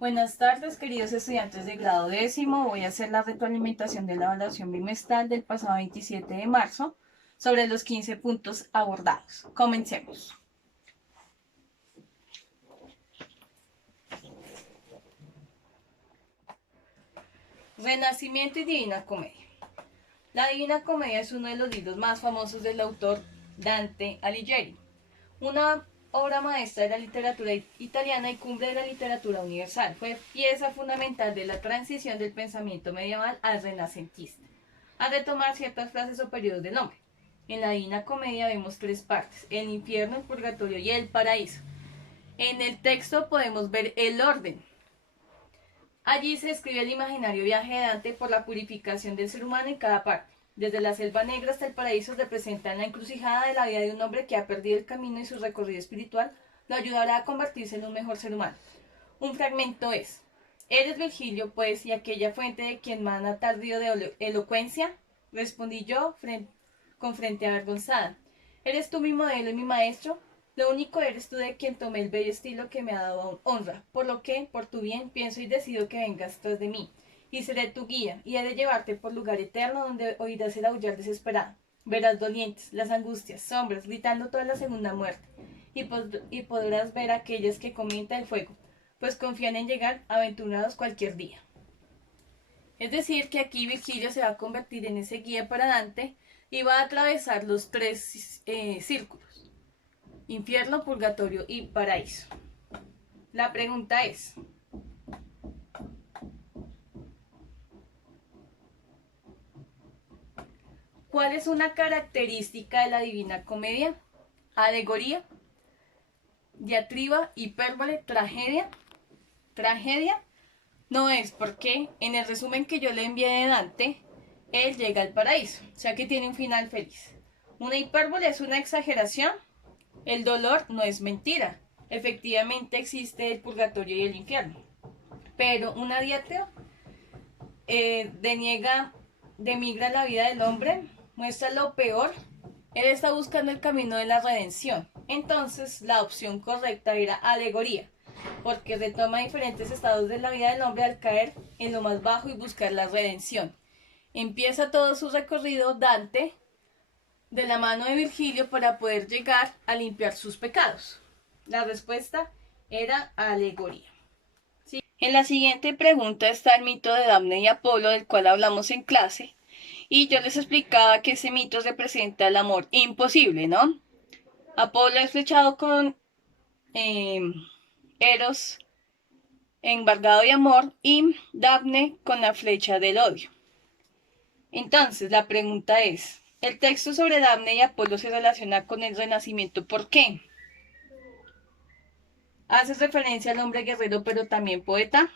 Buenas tardes, queridos estudiantes de grado décimo. Voy a hacer la retroalimentación de la evaluación bimestral del pasado 27 de marzo sobre los 15 puntos abordados. Comencemos. Renacimiento y Divina Comedia. La Divina Comedia es uno de los libros más famosos del autor Dante Alighieri, una obra maestra de la literatura italiana y cumbre de la literatura universal. Fue pieza fundamental de la transición del pensamiento medieval al renacentista, al retomar ciertas frases o periodos del hombre. En la Divina Comedia vemos tres partes: el infierno, el purgatorio y el paraíso. En el texto podemos ver el orden. Allí se escribe el imaginario viaje de Dante por la purificación del ser humano en cada parte. Desde la selva negra hasta el paraíso representan la encrucijada de la vida de un hombre que ha perdido el camino y su recorrido espiritual lo ayudará a convertirse en un mejor ser humano. Un fragmento es: ¿Eres Virgilio, pues, y aquella fuente de quien mana tardío de elocuencia? Respondí yo con frente avergonzada. ¿Eres tú mi modelo y mi maestro? Lo único eres tú de quien tomé el bello estilo que me ha dado honra, por lo que, por tu bien, pienso y decido que vengas tras de mí, y seré tu guía, y he de llevarte por lugar eterno donde oirás el aullar desesperado. Verás dolientes, las angustias, sombras, gritando toda la segunda muerte, y podrás ver aquellas que comenta el fuego, pues confían en llegar aventurados cualquier día. Es decir, que aquí Virgilio se va a convertir en ese guía para Dante y va a atravesar los tres círculos: infierno, purgatorio y paraíso. La pregunta es: ¿cuál es una característica de la Divina Comedia? Alegoría, diatriba, hipérbole, tragedia. Tragedia no es porque en el resumen que yo le envié de Dante, él llega al paraíso, o sea que tiene un final feliz. Una hipérbole es una exageración. El dolor no es mentira. Efectivamente existe el purgatorio y el infierno. Pero una diatriba denigra la vida del hombre, muestra lo peor. Él está buscando el camino de la redención. Entonces, la opción correcta era alegoría, porque retoma diferentes estados de la vida del hombre al caer en lo más bajo y buscar la redención. Empieza todo su recorrido Dante de la mano de Virgilio para poder llegar a limpiar sus pecados. La respuesta era alegoría. ¿Sí? En la siguiente pregunta está el mito de Dafne y Apolo, del cual hablamos en clase, y yo les explicaba que ese mito representa el amor imposible, ¿no? Apolo es flechado con Eros embargado de amor y Dafne con la flecha del odio. Entonces, la pregunta es: el texto sobre Dafne y Apolo se relaciona con el Renacimiento. ¿Por qué? Hace referencia al hombre guerrero, pero también poeta.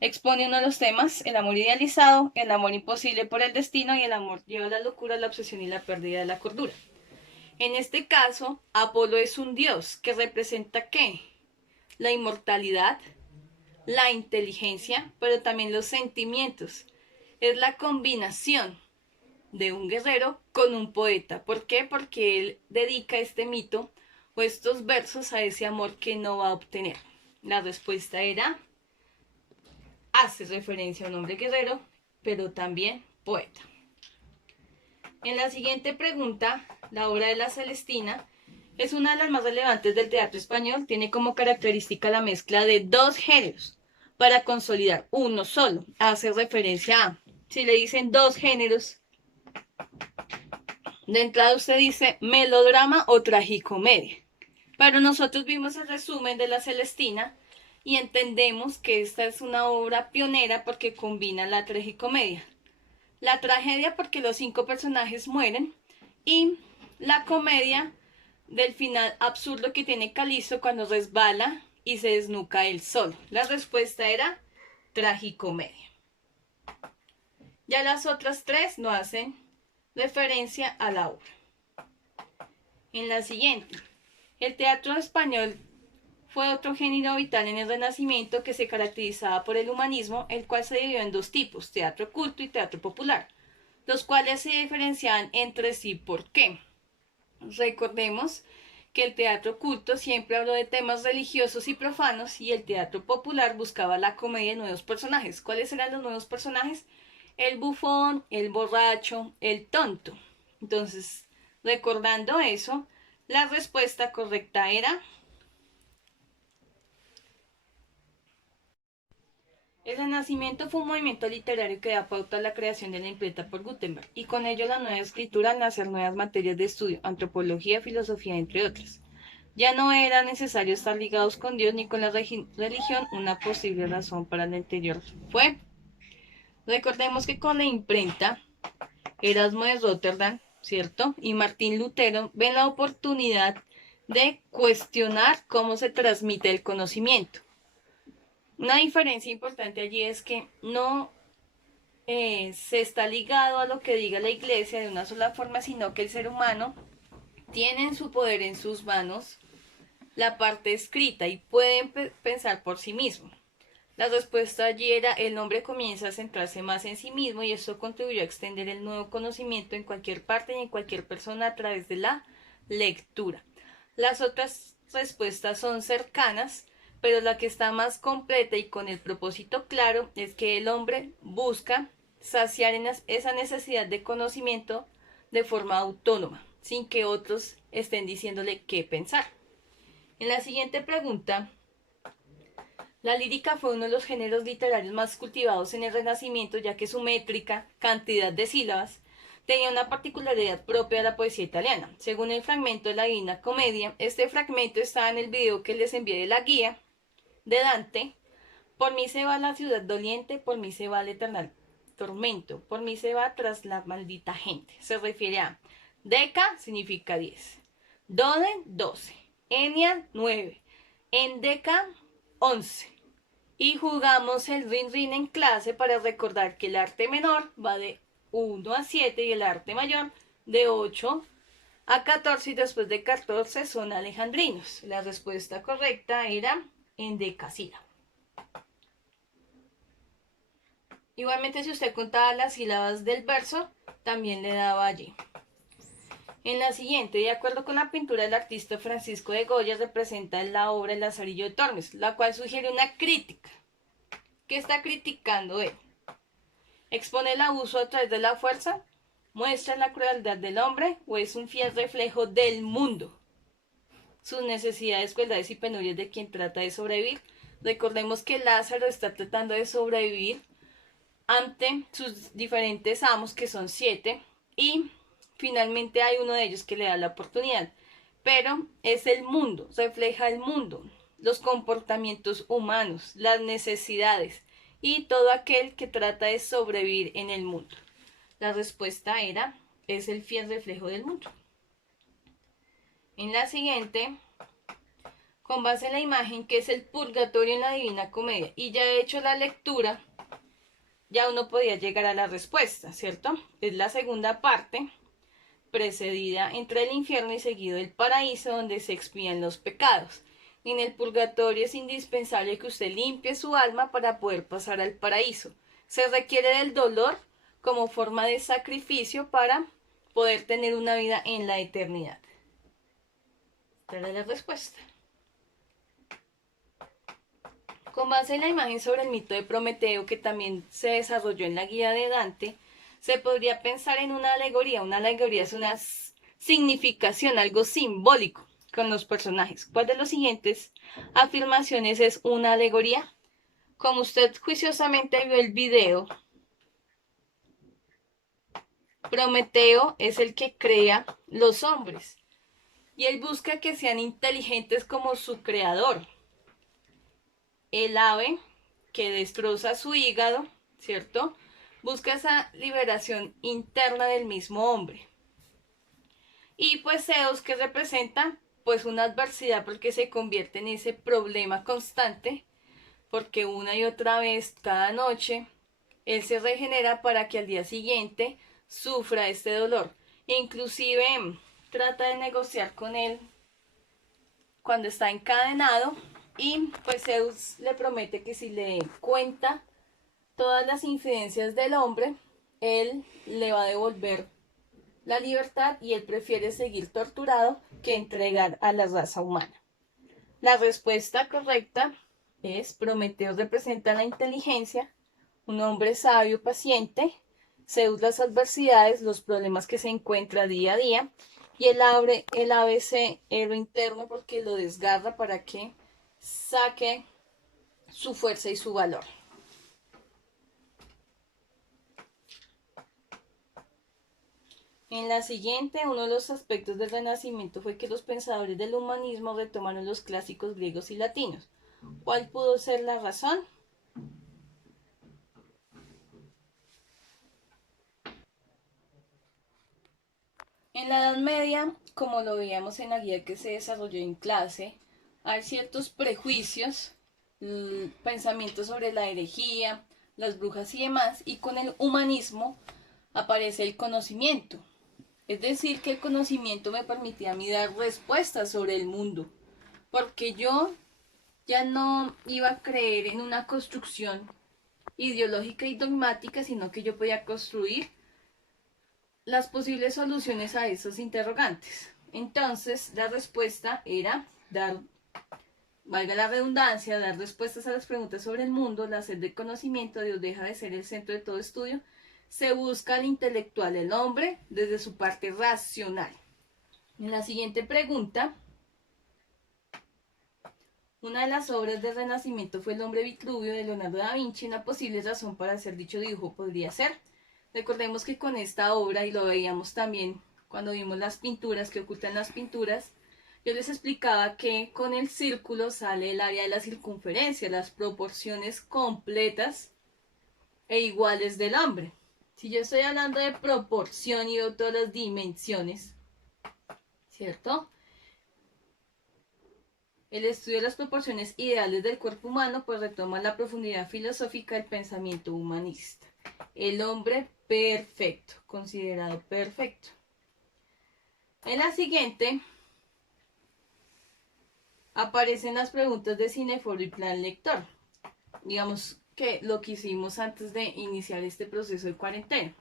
Expone uno de los temas: el amor idealizado, el amor imposible por el destino, y el amor lleva a la locura, la obsesión y la pérdida de la cordura. En este caso, Apolo es un dios que representa ¿qué? La inmortalidad, la inteligencia, pero también los sentimientos. Es la combinación de un guerrero con un poeta. ¿Por qué? Porque él dedica este mito o estos versos a ese amor que no va a obtener. La respuesta era: hace referencia a un hombre guerrero, pero también poeta. En la siguiente pregunta, la obra de la Celestina es una de las más relevantes del teatro español. Tiene como característica la mezcla de dos géneros para consolidar uno solo. Hace referencia a, si le dicen dos géneros, de entrada usted dice melodrama o tragicomedia. Pero nosotros vimos el resumen de la Celestina y entendemos que esta es una obra pionera porque combina la tragicomedia, la tragedia porque los 5 personajes mueren, y la comedia del final absurdo que tiene Calisto cuando resbala y se desnuca él solo. La respuesta era tragicomedia. Ya las otras 3 no hacen referencia a la obra. En la siguiente, el teatro español fue otro género vital en el Renacimiento que se caracterizaba por el humanismo, el cual se dividió en 2 tipos: teatro culto y teatro popular, los cuales se diferenciaban entre sí. ¿Por qué? Recordemos que el teatro culto siempre habló de temas religiosos y profanos y el teatro popular buscaba la comedia de nuevos personajes. ¿Cuáles eran los nuevos personajes? El bufón, el borracho, el tonto. Entonces, recordando eso, la respuesta correcta era: el Renacimiento fue un movimiento literario que da pauta a la creación de la imprenta por Gutenberg, y con ello la nueva escritura al nacer nuevas materias de estudio, antropología, filosofía, entre otras. Ya no era necesario estar ligados con Dios ni con la religión, una posible razón para el anterior fue: recordemos que con la imprenta, Erasmo de Rotterdam, ¿cierto? Y Martín Lutero ven la oportunidad de cuestionar cómo se transmite el conocimiento. Una diferencia importante allí es que no se está ligado a lo que diga la iglesia de una sola forma, sino que el ser humano tiene en su poder, en sus manos, la parte escrita y pueden pensar por sí mismo. La respuesta allí era: el hombre comienza a centrarse más en sí mismo y esto contribuyó a extender el nuevo conocimiento en cualquier parte y en cualquier persona a través de la lectura. Las otras respuestas son cercanas, pero la que está más completa y con el propósito claro es que el hombre busca saciar esa necesidad de conocimiento de forma autónoma, sin que otros estén diciéndole qué pensar. En la siguiente pregunta, la lírica fue uno de los géneros literarios más cultivados en el Renacimiento, ya que su métrica, cantidad de sílabas, tenía una particularidad propia de la poesía italiana. Según el fragmento de la Divina Comedia, este fragmento está en el video que les envié de la guía de Dante. Por mí se va la ciudad doliente, por mí se va el eternal tormento, por mí se va tras la maldita gente. Se refiere a deca, significa 10, dode, 12, enia, 9, endeca, 11. Y jugamos el rin rin en clase para recordar que el arte menor va de 1 a 7 y el arte mayor de 8 a 14 y después de 14 son alejandrinos. La respuesta correcta era endecasílaba. Igualmente, si usted contaba las sílabas del verso, también le daba allí. En la siguiente, de acuerdo con la pintura del artista Francisco de Goya, representa la obra El Lazarillo de Tormes, la cual sugiere una crítica. ¿Qué está criticando él? ¿Expone el abuso a través de la fuerza? ¿Muestra la crueldad del hombre? ¿O es un fiel reflejo del mundo? Sus necesidades, crueldades y penurias de quien trata de sobrevivir. Recordemos que Lázaro está tratando de sobrevivir ante sus diferentes amos, que son 7, y finalmente hay uno de ellos que le da la oportunidad. Pero es el mundo, refleja el mundo, los comportamientos humanos, las necesidades y todo aquel que trata de sobrevivir en el mundo. La respuesta era: es el fiel reflejo del mundo. En la siguiente, con base en la imagen que es el purgatorio en la Divina Comedia, y ya he hecho la lectura, ya uno podía llegar a la respuesta, ¿cierto? Es la segunda parte, precedida entre el infierno y seguido del paraíso, donde se expían los pecados. En el purgatorio es indispensable que usted limpie su alma para poder pasar al paraíso. Se requiere del dolor como forma de sacrificio para poder tener una vida en la eternidad. Esta era la respuesta. Con base en la imagen sobre el mito de Prometeo, que también se desarrolló en la guía de Dante, se podría pensar en una alegoría. Una alegoría es una significación, algo simbólico con los personajes. ¿Cuál de los siguientes afirmaciones es una alegoría? Como usted juiciosamente vio el video, Prometeo es el que crea los hombres y él busca que sean inteligentes como su creador. El ave que destroza su hígado, ¿cierto? Busca esa liberación interna del mismo hombre. Y pues Zeus, que representa pues una adversidad, porque se convierte en ese problema constante, porque una y otra vez cada noche él se regenera para que al día siguiente sufra este dolor. E inclusive trata de negociar con él cuando está encadenado, y pues Zeus le promete que si le cuenta todas las infidencias del hombre, él le va a devolver la libertad y él prefiere seguir torturado que entregar a la raza humana. La respuesta correcta es: Prometeo representa la inteligencia, un hombre sabio, paciente, Zeus las adversidades, los problemas que se encuentra día a día, y el ABC, héroe interno, porque lo desgarra para que saque su fuerza y su valor. En la siguiente, uno de los aspectos del Renacimiento fue que los pensadores del humanismo retomaron los clásicos griegos y latinos. ¿Cuál pudo ser la razón? En la Edad Media, como lo veíamos en la guía que se desarrolló en clase, hay ciertos prejuicios, pensamientos sobre la herejía, las brujas y demás, y con el humanismo aparece el conocimiento. Es decir, que el conocimiento me permitía a mí dar respuestas sobre el mundo, porque yo ya no iba a creer en una construcción ideológica y dogmática, sino que yo podía construir las posibles soluciones a esos interrogantes. Entonces, la respuesta era dar, valga la redundancia, dar respuestas a las preguntas sobre el mundo, la sed de conocimiento. Dios deja de ser el centro de todo estudio. Se busca al intelectual, el hombre, desde su parte racional. En la siguiente pregunta, una de las obras del Renacimiento fue El hombre Vitruvio de Leonardo da Vinci. Una posible razón para hacer dicho dibujo podría ser: recordemos que con esta obra, y lo veíamos también cuando vimos las pinturas que ocultan las pinturas, yo les explicaba que con el círculo sale el área de la circunferencia, las proporciones completas e iguales del hombre. Si yo estoy hablando de proporción y de todas las dimensiones, ¿cierto? El estudio de las proporciones ideales del cuerpo humano pues retoma la profundidad filosófica del pensamiento humanista. El hombre perfecto, considerado perfecto. En la siguiente aparecen las preguntas de Cineforo y Plan Lector. Digamos que lo que hicimos antes de iniciar este proceso de cuarentena.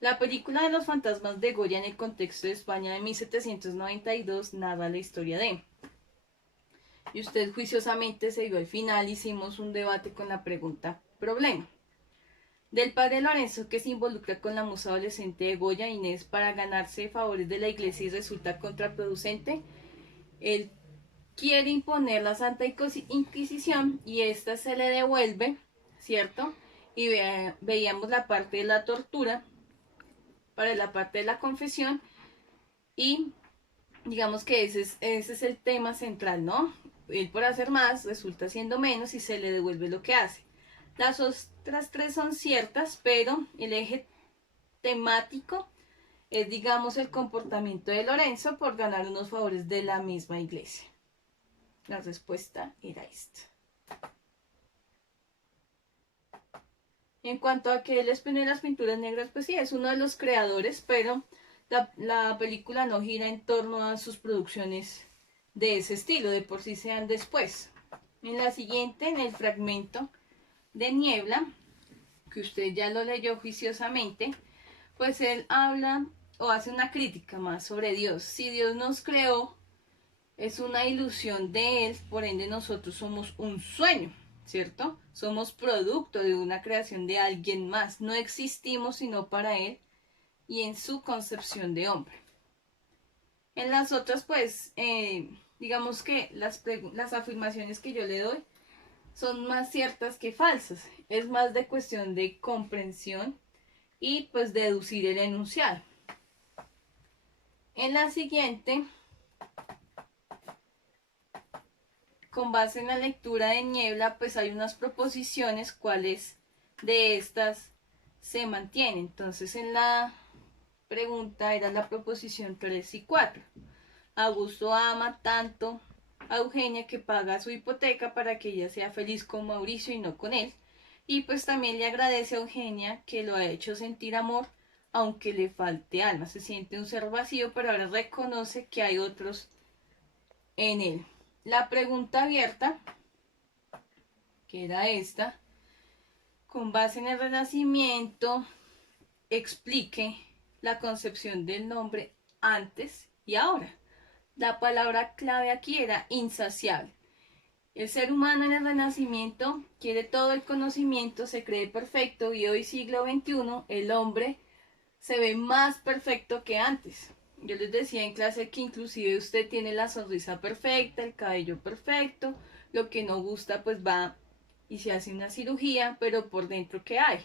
La película de los fantasmas de Goya en el contexto de España de 1792 narra la historia de... Y usted juiciosamente se vio al final, hicimos un debate con la pregunta problema. Del padre Lorenzo, que se involucra con la musa adolescente de Goya, Inés, para ganarse favores de la iglesia y resulta contraproducente. Él quiere imponer la Santa Inquisición y esta se le devuelve, ¿cierto? Y veíamos la parte de la tortura para la parte de la confesión, y digamos que ese es el tema central, ¿no? Él por hacer más resulta haciendo menos y se le devuelve lo que hace. Las otras tres son ciertas, pero el eje temático es, digamos, el comportamiento de Lorenzo por ganar unos favores de la misma iglesia. La respuesta era esta. En cuanto a que él es pionero de las pinturas negras, pues sí, es uno de los creadores, pero la película no gira en torno a sus producciones de ese estilo, de por sí sean después. En la siguiente, en el fragmento de Niebla, que usted ya lo leyó juiciosamente, pues él habla o hace una crítica más sobre Dios. Si Dios nos creó, es una ilusión de Él, por ende nosotros somos un sueño, ¿cierto? Somos producto de una creación de alguien más. No existimos sino para Él y en su concepción de hombre. En las otras, pues, digamos que las afirmaciones que yo le doy son más ciertas que falsas. Es más de cuestión de comprensión y pues deducir el enunciado. En la siguiente, con base en la lectura de Niebla, pues hay unas proposiciones, cuáles de estas se mantienen. Entonces en la pregunta era la proposición 3 y 4. Augusto ama tanto a Eugenia que paga su hipoteca para que ella sea feliz con Mauricio y no con él. Y pues también le agradece a Eugenia que lo ha hecho sentir amor, aunque le falte alma. Se siente un ser vacío, pero ahora reconoce que hay otros en él. La pregunta abierta, que era esta, con base en el Renacimiento, explique la concepción del nombre antes y ahora. La palabra clave aquí era insaciable. El ser humano en el Renacimiento quiere todo el conocimiento, se cree perfecto y hoy siglo XXI el hombre se ve más perfecto que antes. Yo les decía en clase que inclusive usted tiene la sonrisa perfecta, el cabello perfecto, lo que no gusta pues va y se hace una cirugía, pero por dentro ¿qué hay?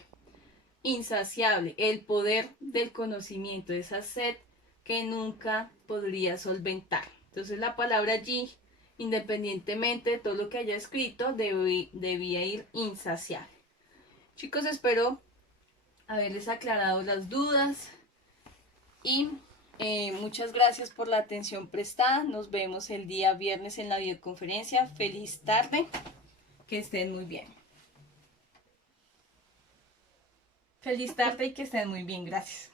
Insaciable, el poder del conocimiento, esa sed que nunca podría solventar. Entonces la palabra allí, independientemente de todo lo que haya escrito, debía ir insaciable. Chicos, espero haberles aclarado las dudas y muchas gracias por la atención prestada. Nos vemos el día viernes en la videoconferencia. Feliz tarde, que estén muy bien. Feliz tarde y que estén muy bien, gracias.